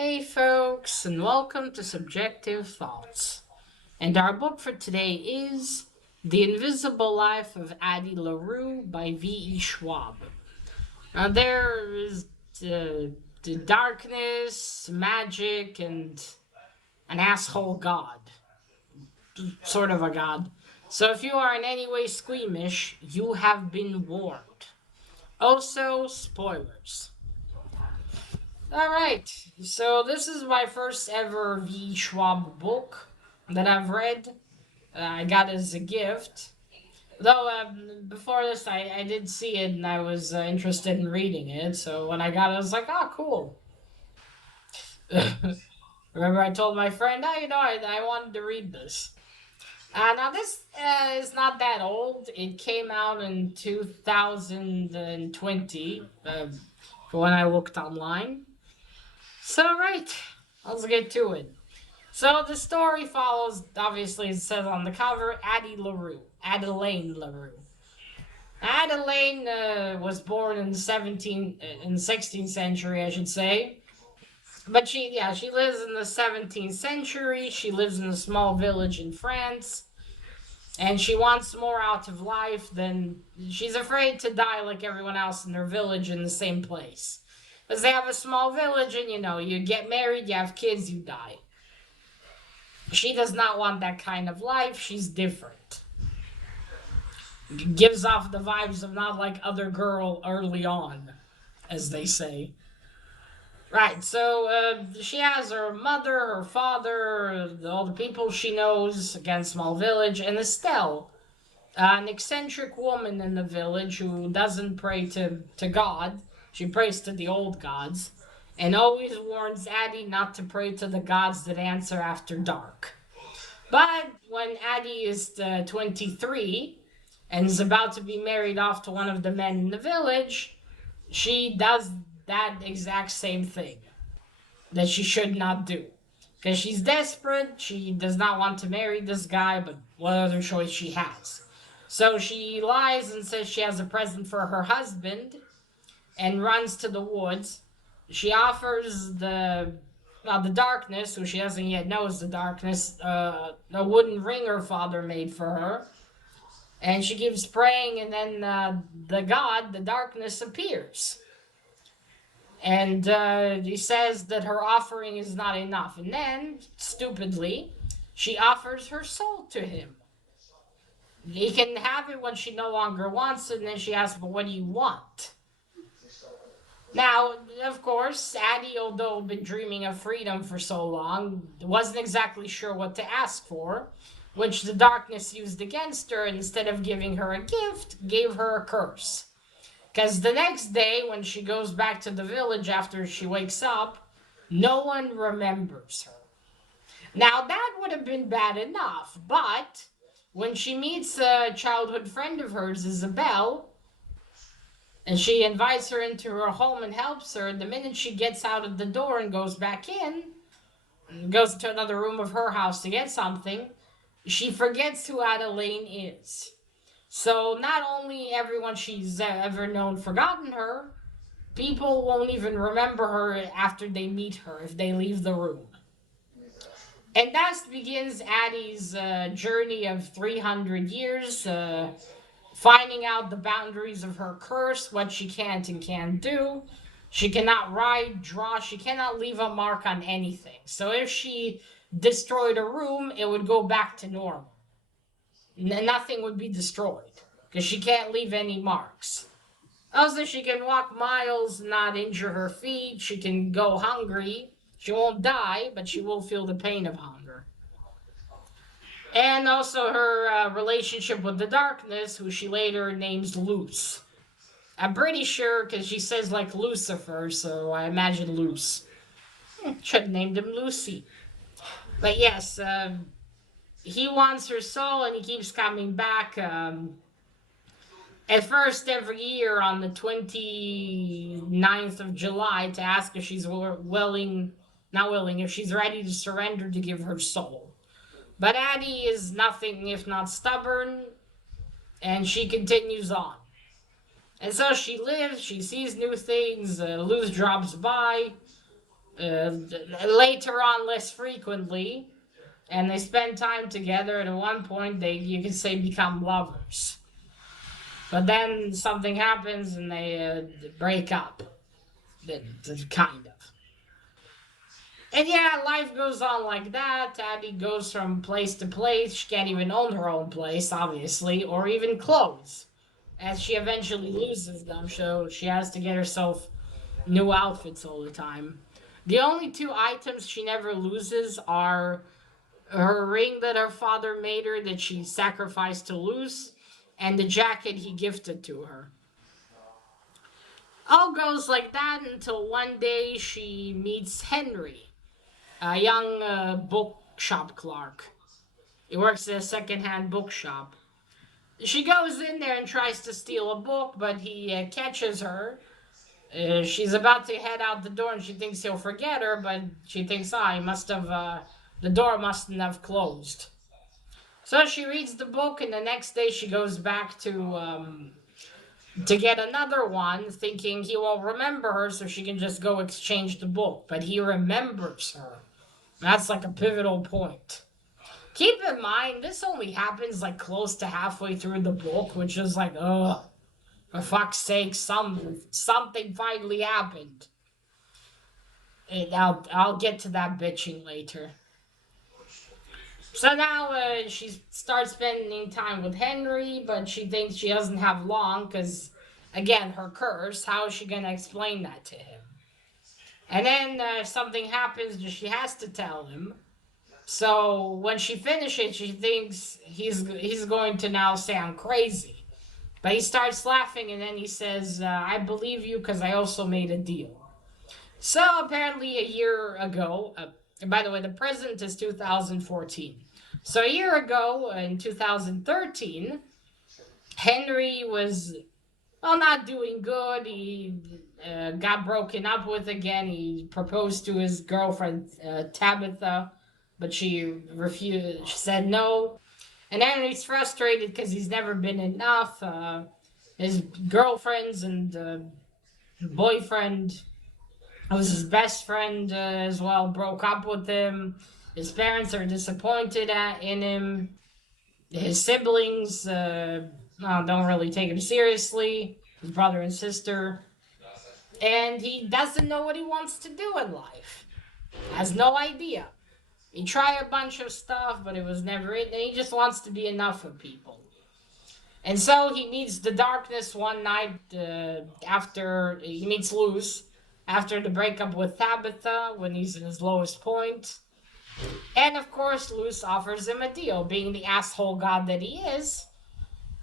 Hey folks, and welcome to Subjective Thoughts. And our book for today is The Invisible Life of Addie LaRue by V.E. Schwab. Now there is the darkness, magic, and an asshole god. Sort of a god. So if you are in any way squeamish, you have been warned. Also, spoilers. Alright, so this is my first ever V. Schwab book that I've read. I got as a gift. Though before this, I did see it and I was interested in reading it. So when I got it, I was like, oh, cool. Remember, I told my friend, oh, I wanted to read this. Now, this is not that old. It came out in 2020 when I looked online. So, right, let's get to it. So the story follows, obviously, it says on the cover, Addie LaRue, Adelaine LaRue. Adelaine was born in the 16th century, I should say. But she lives in the 17th century. She lives in a small village in France. And she wants more out of life than, she's afraid to die like everyone else in her village in the same place. Because they have a small village and, you get married, you have kids, you die. She does not want that kind of life. She's different. Gives off the vibes of not like other girl early on, as they say. Right, so she has her mother, her father, all the people she knows, again, small village, and Estelle, an eccentric woman in the village who doesn't pray to God. She prays to the old gods, and always warns Addie not to pray to the gods that answer after dark. But when Addie is 23 and is about to be married off to one of the men in the village, she does that exact same thing that she should not do. Because she's desperate, she does not want to marry this guy, but what other choice she has? So she lies and says she has a present for her husband and runs to the woods. She offers the darkness, who she doesn't yet know is the darkness, a wooden ring her father made for her. And she keeps praying, and then the darkness, appears. And he says that her offering is not enough. And then, stupidly, she offers her soul to him. He can have it when she no longer wants it, and then she asks, but what do you want? Now, of course, Addie, although been dreaming of freedom for so long, wasn't exactly sure what to ask for, which the darkness used against her, and instead of giving her a gift, gave her a curse. Because the next day, when she goes back to the village after she wakes up, no one remembers her. Now, that would have been bad enough, but when she meets a childhood friend of hers, Isabel, and she invites her into her home and helps her, the minute she gets out of the door and goes back in, goes to another room of her house to get something, she forgets who Adelaine is. So not only everyone she's ever known forgotten her, people won't even remember her after they meet her if they leave the room. And thus begins Addie's journey of 300 years, finding out the boundaries of her curse, what she can't and can't do. She cannot write, draw, she cannot leave a mark on anything. So if she destroyed a room, it would go back to normal. Nothing would be destroyed, because she can't leave any marks. Also, she can walk miles, not injure her feet. She can go hungry. She won't die, but she will feel the pain of hunger. And also her relationship with the darkness, who she later names Luce. I'm pretty sure because she says like Lucifer, so I imagine Luce. Should have named him Lucy. But yes, he wants her soul and he keeps coming back. At first, every year on the 29th of July to ask if she's if she's ready to surrender to give her soul. But Addie is nothing if not stubborn, and she continues on. And so she lives, she sees new things, Luz drops by, uh, later on less frequently, and they spend time together, and at one point they, you could say, become lovers. But then something happens and they break up. Kind of. And yeah, life goes on like that. Addie goes from place to place. She can't even own her own place, obviously, or even clothes. As she eventually loses them, so she has to get herself new outfits all the time. The only two items she never loses are her ring that her father made her that she sacrificed to lose, and the jacket he gifted to her. All goes like that until one day she meets Henry, a young bookshop clerk. He works at a secondhand bookshop. She goes in there and tries to steal a book, but he catches her. She's about to head out the door and she thinks he'll forget her, but she thinks, he must have, the door mustn't have closed. So she reads the book, and the next day she goes back to get another one, thinking he won't remember her, so she can just go exchange the book. But he remembers her. That's like a pivotal point. Keep in mind, this only happens like close to halfway through the book, which is like, ugh, for fuck's sake, something finally happened. And I'll get to that bitching later. So now she starts spending time with Henry, but she thinks she doesn't have long because, again, her curse. How is she going to explain that to him? And then something happens that she has to tell him. So when she finishes, she thinks he's going to now say I'm crazy. But he starts laughing, and then he says, I believe you because I also made a deal. So apparently a year ago, and by the way, the present is 2014. So a year ago, in 2013, Henry was, well, not doing good. He got broken up with again. He proposed to his girlfriend, Tabitha, but she refused. She said no. And Henry's frustrated because he's never been enough. His girlfriends and boyfriend, who was his best friend as well, broke up with him. His parents are disappointed in him. His siblings don't really take him seriously. His brother and sister. And he doesn't know what he wants to do in life. Has no idea. He tried a bunch of stuff, but it was never it. And he just wants to be enough for people. And so he meets the darkness one night after he meets Luz after the breakup with Tabitha when he's in his lowest point. And of course, Luz offers him a deal. Being the asshole god that he is,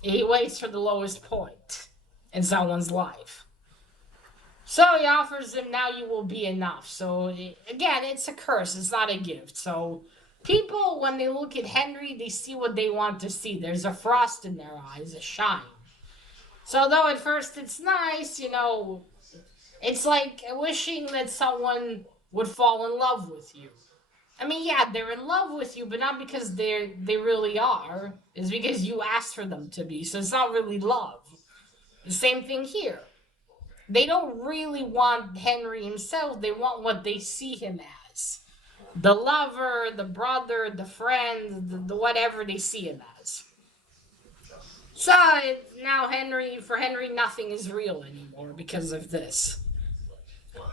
he waits for the lowest point in someone's life. So he offers him, now you will be enough. So again, it's a curse. It's not a gift. So people, when they look at Henry, they see what they want to see. There's a frost in their eyes, a shine. So though at first it's nice, it's like wishing that someone would fall in love with you. I mean, yeah, they're in love with you, but not because they really are. It's because you asked for them to be. So it's not really love. The same thing here. They don't really want Henry himself. They want what they see him as. The lover, the brother, the friend, the whatever they see him as. So now for Henry, nothing is real anymore because of this.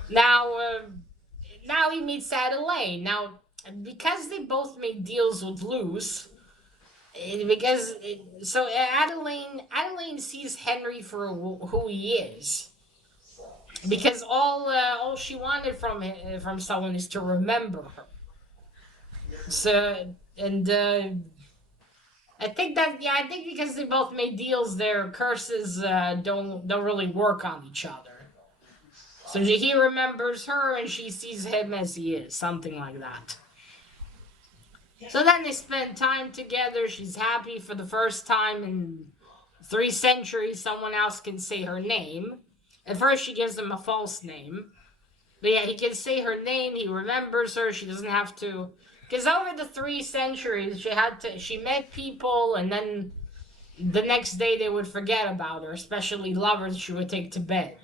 Now he meets Addie. Now, because they both made deals with Luz, so Adeline sees Henry for who he is, because all she wanted from someone is to remember her. So and I think because they both made deals, their curses don't really work on each other. So he remembers her and she sees him as he is, something like that. So then they spend time together. She's happy for the first time in 3 centuries someone else can say her name. At first she gives him a false name. But yeah, he can say her name, he remembers her, she doesn't have to. Because over the 3 centuries, she met people, and then the next day they would forget about her, especially lovers she would take to bed.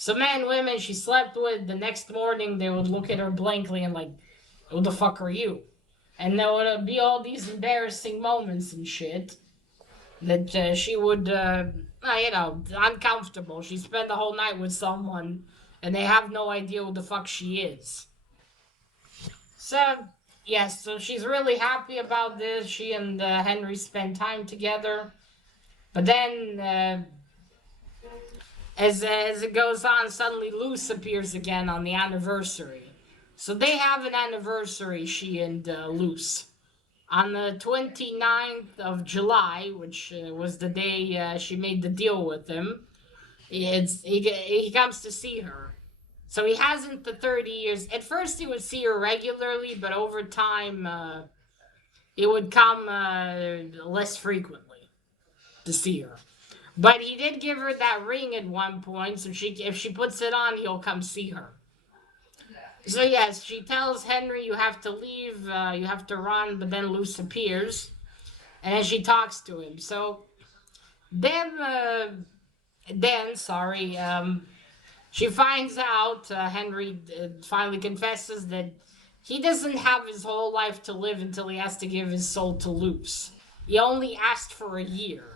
So men, women she slept with, the next morning they would look at her blankly and like, who the fuck are you? And there would be all these embarrassing moments and shit that she would, uncomfortable. She spent the whole night with someone and they have no idea who the fuck she is. So, yes, so she's really happy about this. She and Henry spend time together. But then, as it goes on, suddenly Luce appears again on the anniversary. So they have an anniversary, she and Luce. On the 29th of July, which was the day she made the deal with him, he comes to see her. So he hasn't the 30 years. At first, he would see her regularly, but over time, he would come less frequently to see her. But he did give her that ring at one point, so if she puts it on, he'll come see her. So yes, she tells Henry, "You have to leave, you have to run," but then Luce appears, and then she talks to him. So then, sorry, she finds out, Henry finally confesses that he doesn't have his whole life to live until he has to give his soul to Luce. He only asked for a year.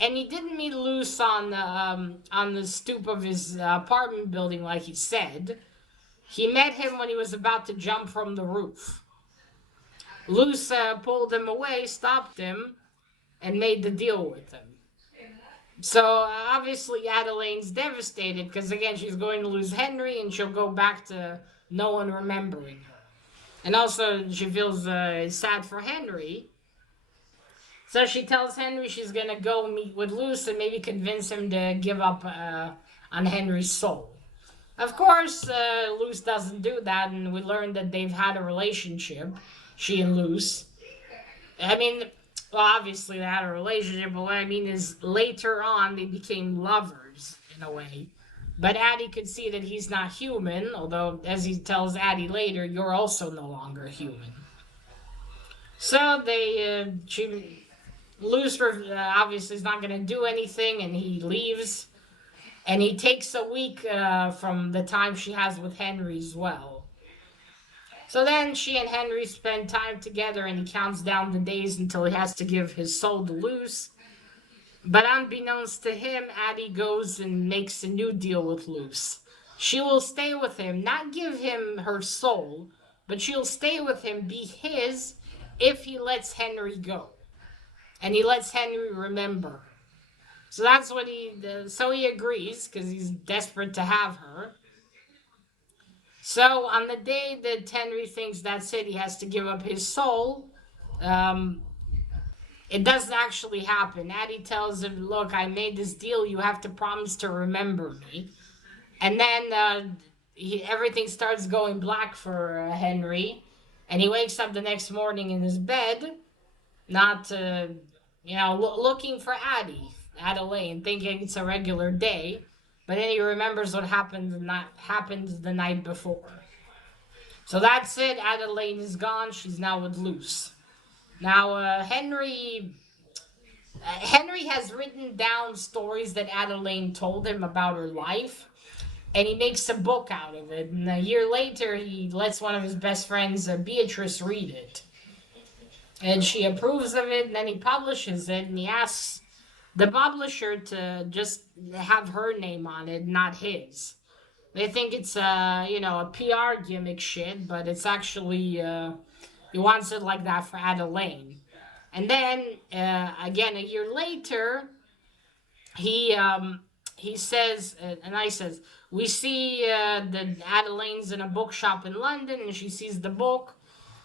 And he didn't meet Luce on the stoop of his apartment building like he said. He met him when he was about to jump from the roof. Luce pulled him away, stopped him, and made the deal with him. So obviously Adelaine's devastated because again she's going to lose Henry and she'll go back to no one remembering her. And also she feels sad for Henry. So she tells Henry she's gonna go meet with Luce and maybe convince him to give up on Henry's soul. Of course, Luce doesn't do that, and we learn that they've had a relationship, she and Luce. I mean, well, obviously they had a relationship, but what I mean is later on they became lovers, in a way. But Addie could see that he's not human, although, as he tells Addie later, you're also no longer human. So Luce obviously is not going to do anything, and he leaves. And he takes a week from the time she has with Henry as well. So then she and Henry spend time together and he counts down the days until he has to give his soul to Luce. But unbeknownst to him, Addie goes and makes a new deal with Luce. She will stay with him, not give him her soul, but she'll stay with him, be his, if he lets Henry go. And he lets Henry remember. So that's what so he agrees, because he's desperate to have her. So on the day that Henry thinks that's it, he has to give up his soul, it doesn't actually happen. Addie tells him, "Look, I made this deal, you have to promise to remember me." And then everything starts going black for Henry, and he wakes up the next morning in his bed, not, looking for Adeline, thinking it's a regular day, but then he remembers what happened the night before. So that's it. Adeline is gone. She's now with Luce. Now Henry has written down stories that Adeline told him about her life, and he makes a book out of it. And a year later, he lets one of his best friends, Beatrice, read it. And she approves of it, and then he publishes it, and he asks the publisher to just have her name on it, not his. They think it's a PR gimmick shit, but it's actually he wants it like that for Adeline. And then again a year later, he says, and I says, we see that Adeline's in a bookshop in London, and she sees the book,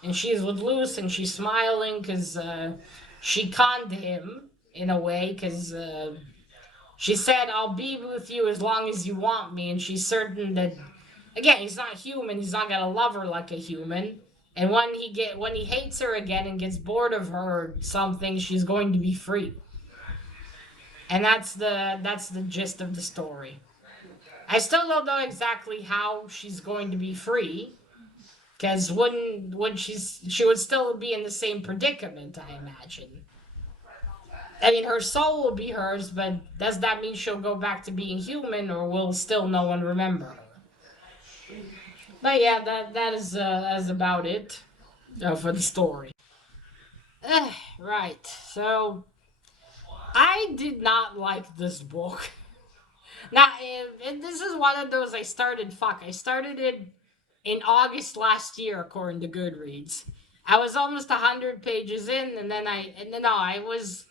and she's with Luce, and she's smiling because she conned him in a way, because she said, "I'll be with you as long as you want me," and she's certain that, again, he's not human. He's not gonna love her like a human. And when he hates her again and gets bored of her or something, she's going to be free. And that's the gist of the story. I still don't know exactly how she's going to be free, because she would still be in the same predicament, I imagine. I mean, her soul will be hers, but does that mean she'll go back to being human, or will still no one remember her? But yeah, that is about it for the story. Right. So I did not like this book. Now, and this is one of those I started. Fuck, I started it in August last year, according to Goodreads. I was almost 100 pages in, and then no, I was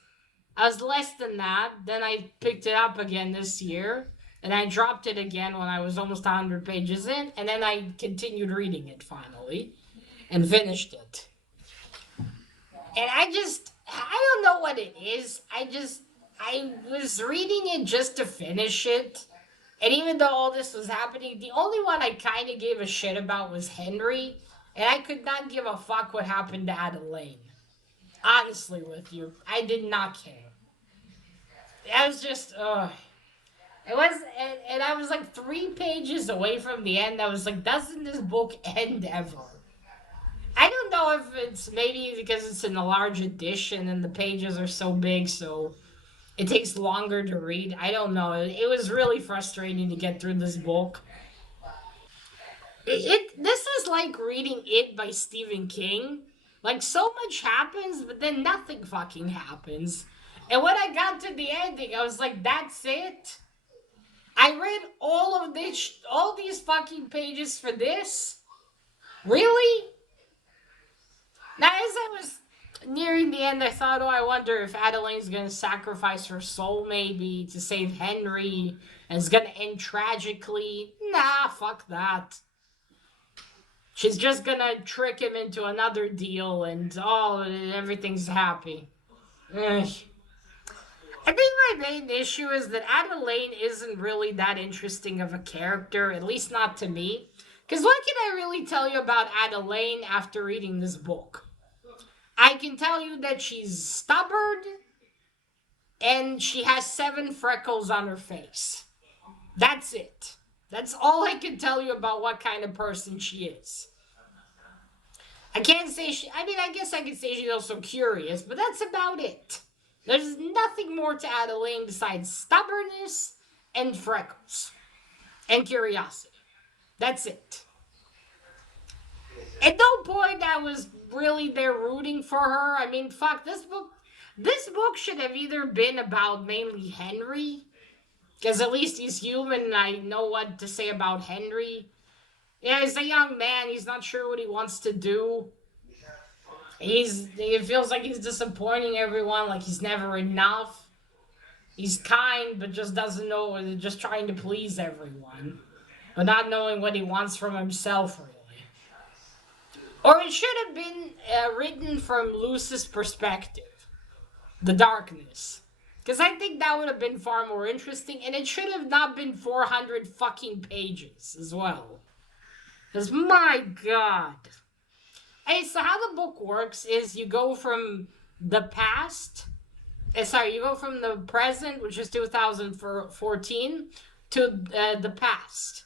less than that. Then I picked it up again this year, and I dropped it again when I was almost 100 pages in, and then I continued reading it finally and finished it. And I don't know what it is. I was reading it just to finish it. And even though all this was happening, the only one I kind of gave a shit about was Henry. And I could not give a fuck what happened to Adeline. Honestly, with you, I did not care. I was just, It was, and I was like 3 pages away from the end. I was like, doesn't this book end ever? I don't know if it's maybe because it's in a large edition and the pages are so big, so it takes longer to read. I don't know. It was really frustrating to get through this book. This is like reading It by Stephen King. Like so much happens, but then nothing fucking happens. And when I got to the ending, I was like, "That's it." I read all these fucking pages for this. Really? Now, as I was nearing the end, I thought, oh, I wonder if Adeline's gonna sacrifice her soul maybe to save Henry, and it's gonna end tragically. Nah, fuck that. She's just gonna trick him into another deal, and oh, everything's happy. Ugh. I think my main issue is that Adeline isn't really that interesting of a character, at least not to me. Because what can I really tell you about Adeline after reading this book? I can tell you that she's stubborn and she has 7 freckles on her face. That's it. That's all I can tell you about what kind of person she is. I can't say I mean, I guess I could say she's also curious, but that's about it. There's nothing more to Adeline besides stubbornness and freckles and curiosity. That's it. At no point I was really there rooting for her. I mean, fuck, this book. This book should have either been about mainly Henry, because at least he's human and I know what to say about Henry. Yeah, he's a young man. He's not sure what he wants to do. It feels like he's disappointing everyone, like he's never enough. He's kind, but just doesn't know, just trying to please everyone, but not knowing what he wants from himself, really. Or it should have been written from Luce's perspective, the darkness. Because I think that would have been far more interesting, and it should have not been 400 fucking pages as well. Because, my god. Hey, so how the book works is you go from the past, you go from the present, which is 2014, to the past,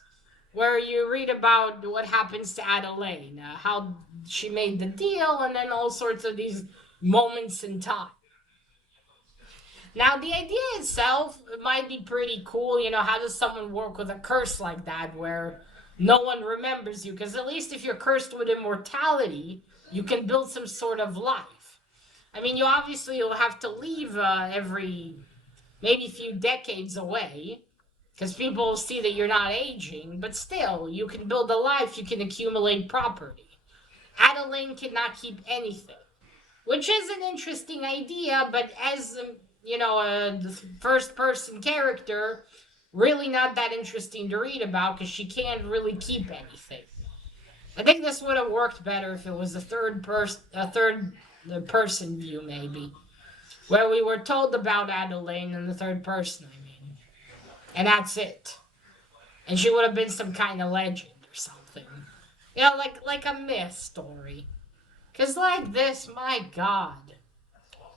where you read about what happens to Adeline, how she made the deal, and then all sorts of these moments in time. Now, the idea itself might be pretty cool. You know, how does someone work with a curse like that where no one remembers you? Because at least if you're cursed with immortality, you can build some sort of life. I mean, you'll have to leave every maybe few decades away because people see that you're not aging, but still, you can build a life, you can accumulate property. Adeline cannot keep anything, which is an interesting idea, but as the first person character, really not that interesting to read about because she can't really keep anything. I think this would have worked better if it was a third person view, maybe, where we were told about Adeline in the third person. I mean, and that's it. And she would have been some kind of legend or something, like a myth story. Cause like this, my God.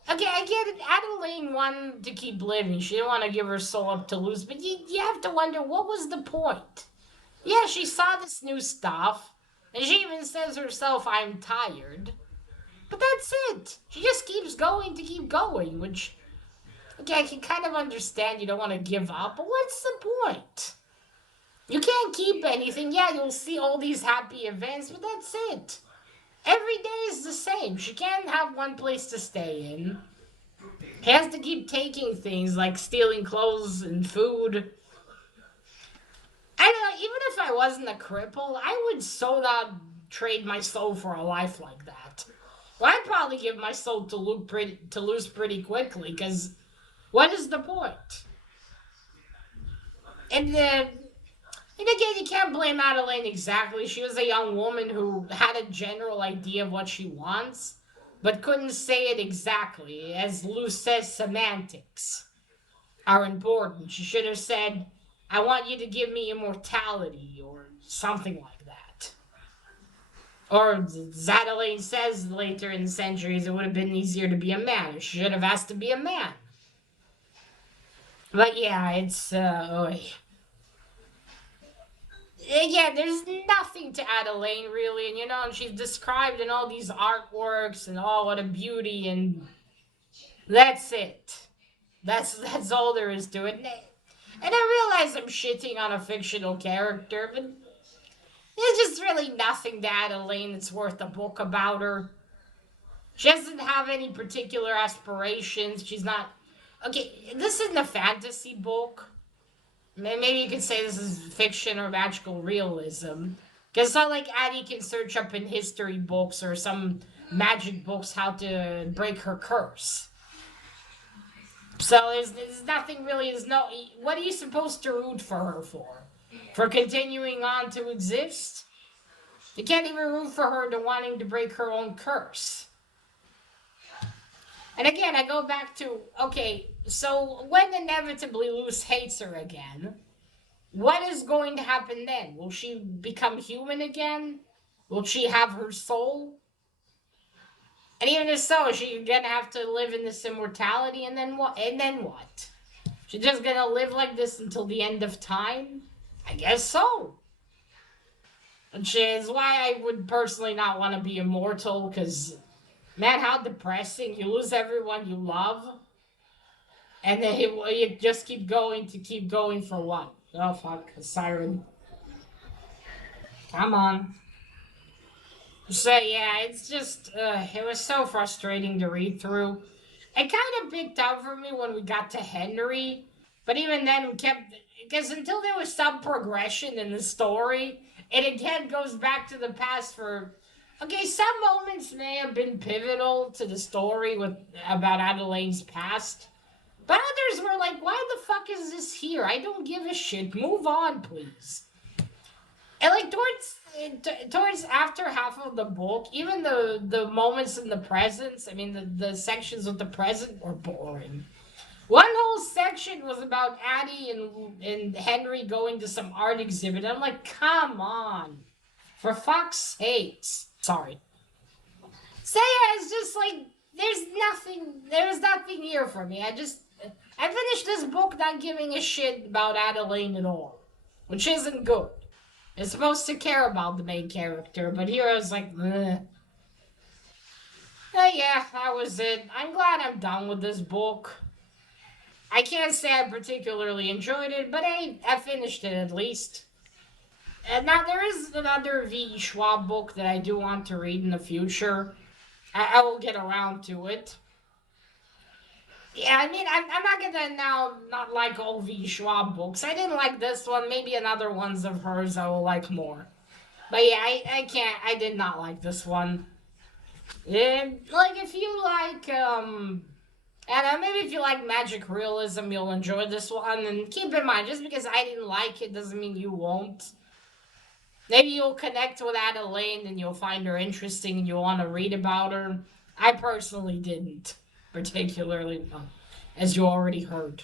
Okay, I get it. Adeline wanted to keep living. She didn't want to give her soul up to Luce, but you have to wonder, what was the point? Yeah, she saw this new stuff, and she even says herself, I'm tired. But that's it. She just keeps going to keep going, which Okay, I can kind of understand you don't want to give up, but what's the point? You can't keep anything. Yeah, you'll see all these happy events, but that's it. Every day is the same. She can't have one place to stay in. He has to keep taking things like stealing clothes and food. I don't know, even if I wasn't a cripple, I would so not trade my soul for a life like that. Well, I'd probably give my soul to lose pretty quickly, because what is the point? And then, and again, you can't blame Adeline exactly. She was a young woman who had a general idea of what she wants, but couldn't say it exactly. As Lou says, semantics are important. She should have said, I want you to give me immortality, or something like that. Or Zadelaine says later in the centuries, it would have been easier to be a man. She should have asked to be a man. But yeah, it's, yeah, there's nothing to Adeline really, and and she's described in all these artworks, and oh, what a beauty, and that's it. That's all there is to it. And I realize I'm shitting on a fictional character, but there's just really nothing to Adeline that's worth a book about her. She doesn't have any particular aspirations. She's not. Okay, this isn't a fantasy book. Maybe you could say this is fiction or magical realism. Because it's not like Addie can search up in history books or some magic books how to break her curse. So there's nothing really. There's no. What are you supposed to root for her for? For continuing on to exist? You can't even root for her to wanting to break her own curse. And again, I go back to, okay, so when inevitably Luce hates her again, what is going to happen then? Will she become human again? Will she have her soul? And even if so, is she gonna have to live in this immortality, and then what? And then what? She's just gonna live like this until the end of time? I guess so. Which is why I would personally not want to be immortal, because, man, how depressing. You lose everyone you love, and then you just keep going for what? Oh, fuck, a siren. Come on. So, yeah, it's just, it was so frustrating to read through. It kind of picked up for me when we got to Henry, but even then we kept, because until there was some progression in the story, it again goes back to the past for, okay, some moments may have been pivotal to the story about Adelaide's past, but others were like, why the fuck is this here? I don't give a shit. Move on, please. And like towards after half of the book, even the moments in the present, I mean the sections of the present were boring. One whole section was about Addie and Henry going to some art exhibit. I'm like, come on, for fuck's sakes. Sorry. So yeah, it's just like there's nothing here for me. I finished this book not giving a shit about Adeline at all, which isn't good. It's supposed to care about the main character, but here I was like, ugh. Yeah, that was it. I'm glad I'm done with this book. I can't say I particularly enjoyed it, but I finished it at least. And now there is another V. Schwab book that I do want to read in the future. I will get around to it. Yeah, I mean, I'm not gonna now not like all V. Schwab books. I didn't like this one. Maybe another ones of hers I will like more. But yeah, I can't. I did not like this one. Like if you like, and maybe if you like magic realism, you'll enjoy this one. And keep in mind, just because I didn't like it doesn't mean you won't. Maybe you'll connect with Adeline and you'll find her interesting and you'll want to read about her. I personally didn't, particularly, as you already heard.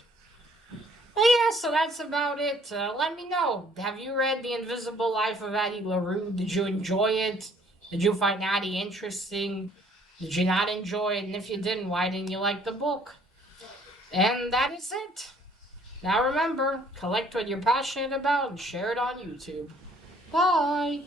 But yeah, so that's about it. Let me know. Have you read The Invisible Life of Addie LaRue? Did you enjoy it? Did you find Addie interesting? Did you not enjoy it? And if you didn't, why didn't you like the book? And that is it. Now remember, collect what you're passionate about and share it on YouTube. Bye!